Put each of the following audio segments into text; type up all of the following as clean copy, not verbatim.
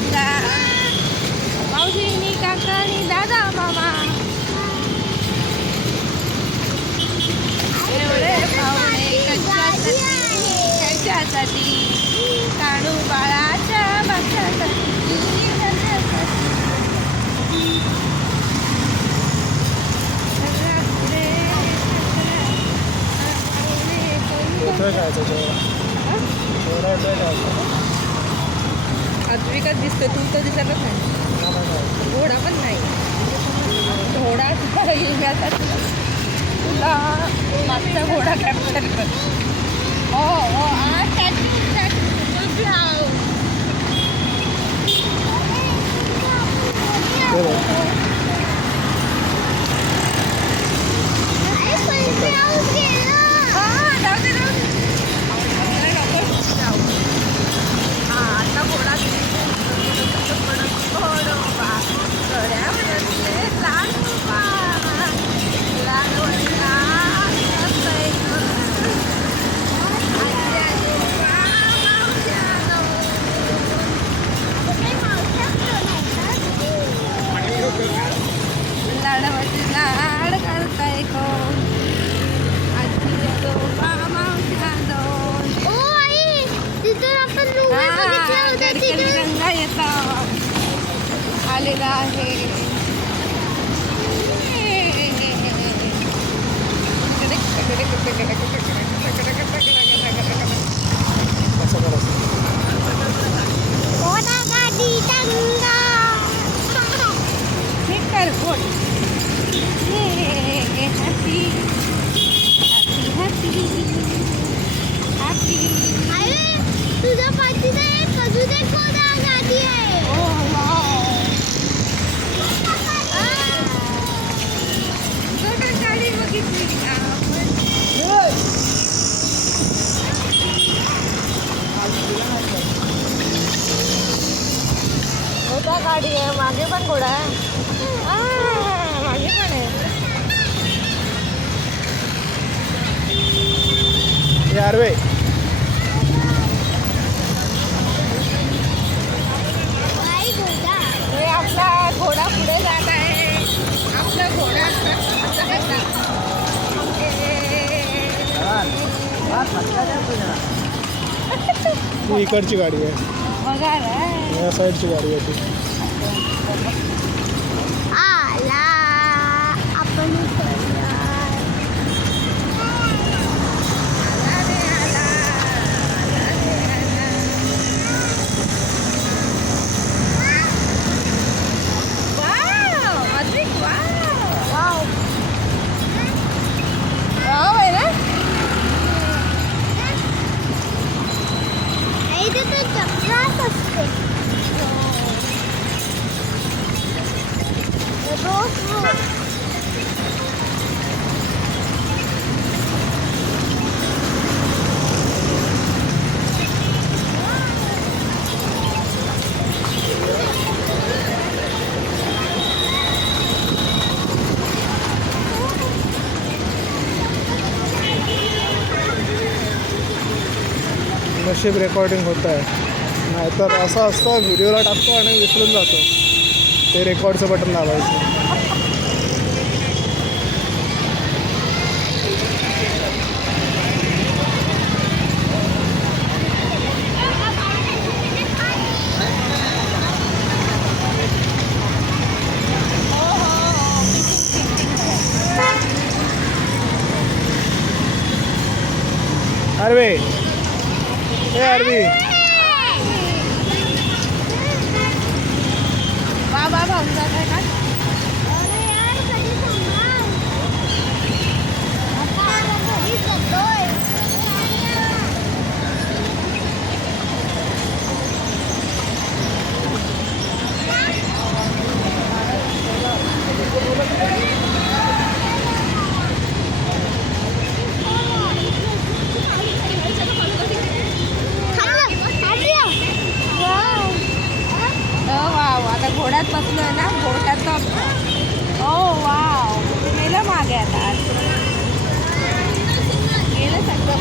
आमचा मावशीनी काकानी दादा मामा एवढे पाहुणे कशासाठी काढू बाळाच्या बाळासाठी अद्विकच दिसतोय तू तर दिसतच नाही घोडा पण नाही घोडा तुला मागचा घोडा कॅप्चर कर हो हो आता घोडा लाडवती लाड करताय कोण आजी जातो मावशी दोन ओ आई तिथून आपण गंगा येता आलेला आहे तुझ्या पाठीला एक अजून एक गाडी आहे गाडी बघितली मोठा गाडी आहे मागे पण घोडा आहे मागे पण आहे यारवे आपला घोडा पुढे जात आहे आपला घोडा ही इकडची गाडी आहे बघायला या साईडची गाडी आहे ती आला आपण नशीब रेकॉर्डिंग होत आहे नाहीतर असं असतं व्हिडिओला टाकतो आणि विसरून जातो ते रेकॉर्डचं बटन दाबायचं अरवी ए अरवी बाबा भाऊन जात आहे का घोड्यात बसलोय ना घोड्यात ओ वाव गेलं मागे आता गेलं सगळं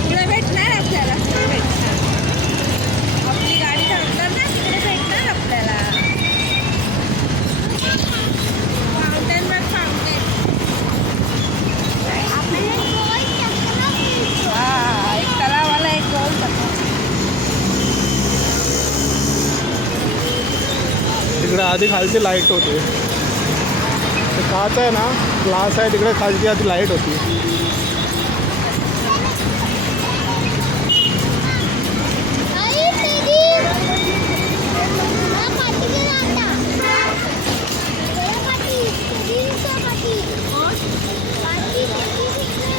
पुढे भेटणार आपल्याला पुढे भेटणार आपली गाडी थांबणार ना आधी खालची लाईट होती. ते काच आहे ना, ग्लास आहे तिकडे खालची आधी लाईट होती. आई तेरी ना पार्टी के आता तेरा पार्टी तेरी का पार्टी पार्टी तेरी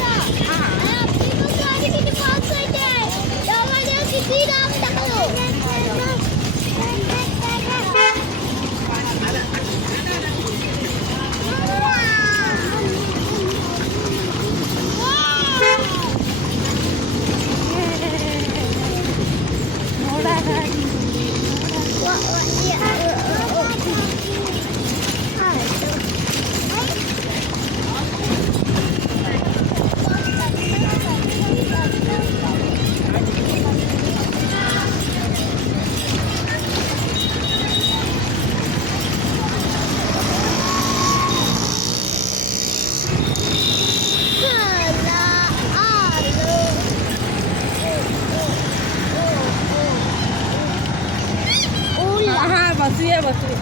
आपकी को सारी किती पास करते दवाने किती राम टाकलो हा बसूया बसूया